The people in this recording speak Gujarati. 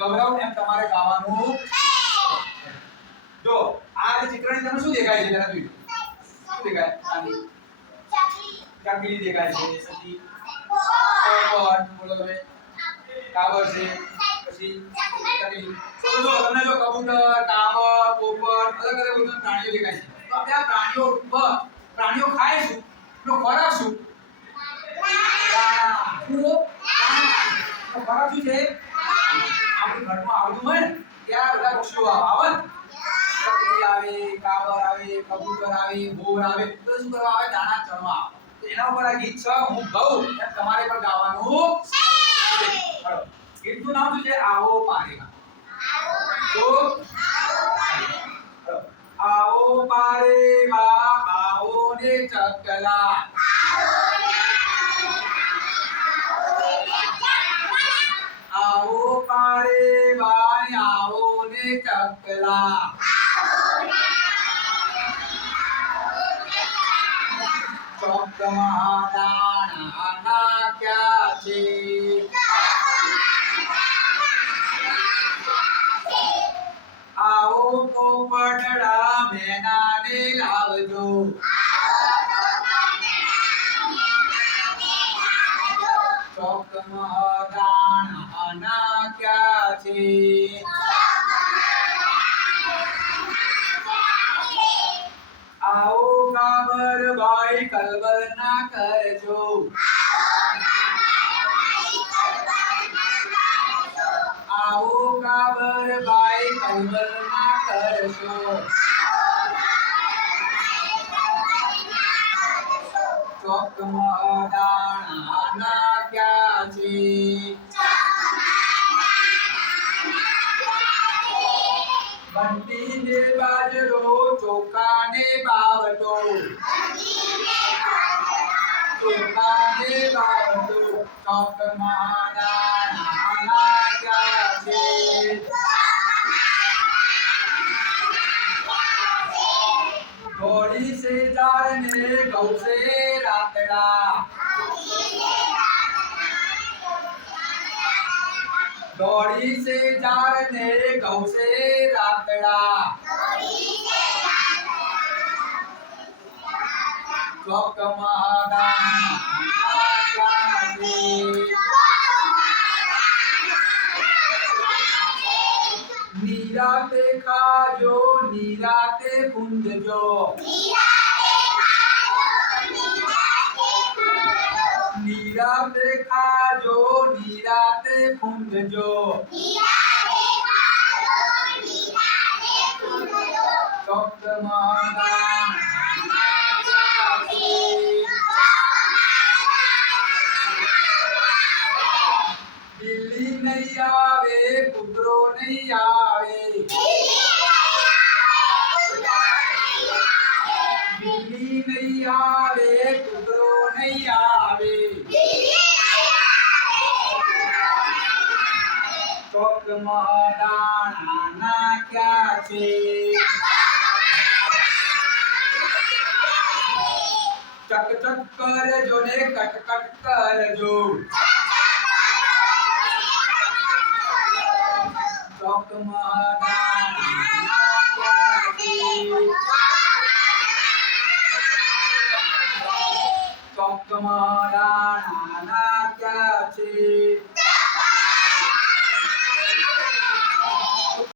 ગૌરવ એમ તમારે ગાવાનું. જો આ ચિત્રની તમને શું દેખાય છે? જરા જોઈ શું દેખાય? આની ચકલી દેખાય છે. બોલો તમે. કાબર છે. પછી ચકલી જો તમને જો કબૂતર કાબર પોપટ અલગ અલગ બધા પ્રાણીઓ દેખાય છે. તો આપણે આ પ્રાણીઓ પર પ્રાણીઓ ખાય શું? એનો ખોરાક શું? ખોરાક શું છે? આપણે ઘરમાં આવતું હોય ને ત્યાં બધા પક્ષીઓ આવે આવે ને? ચકલી આવે કાબર આવે કબૂતર આવે મોર આવે તો શું કરવા આવે દાણા ચણવા આવે તો એના ઉપર આ ગીત છે હું ગાઉં એમ તમારે પણ ગાવાનું છે. ચાલો. ગીતનું નામ શું છે આવો પારેવા તો ચાલો. આવો પારેવા આવો ને ચકલા આવો પારેવા ભાઈ, આવો ને ચકલા. ચોક મહાદાણા નાખ્યા છે આવો પોપટડા મેનાને લાવજો. ચોક દાણા છે આવો કાબર ભાઈ કલબલ ના કરજો. આવો કાબર ભાઈ કલબલ ના કરશો ચોકમાં દાણા ક્યાં છે? बंटी ने बाजरो चोखा ने बावटो। चोखा ने बावटो चौक महाना क्या घोड़ी से जाने गौ से रातड़ा। दौड़ी से जार ने गौ से रातड़ा। कप महादा नीराते खा जो, नीरा नीराते कुंज जो नीरा নিরাতে খাজো নিরাতে কুঞ্জো সপ্তমা મોડાણાના ક્યાં છે ચક ચક કરજો ને કટ કટ કરજો ચોક મોડાણાના ક્યાં છે ચોક મોડાણાના ક્યાં છે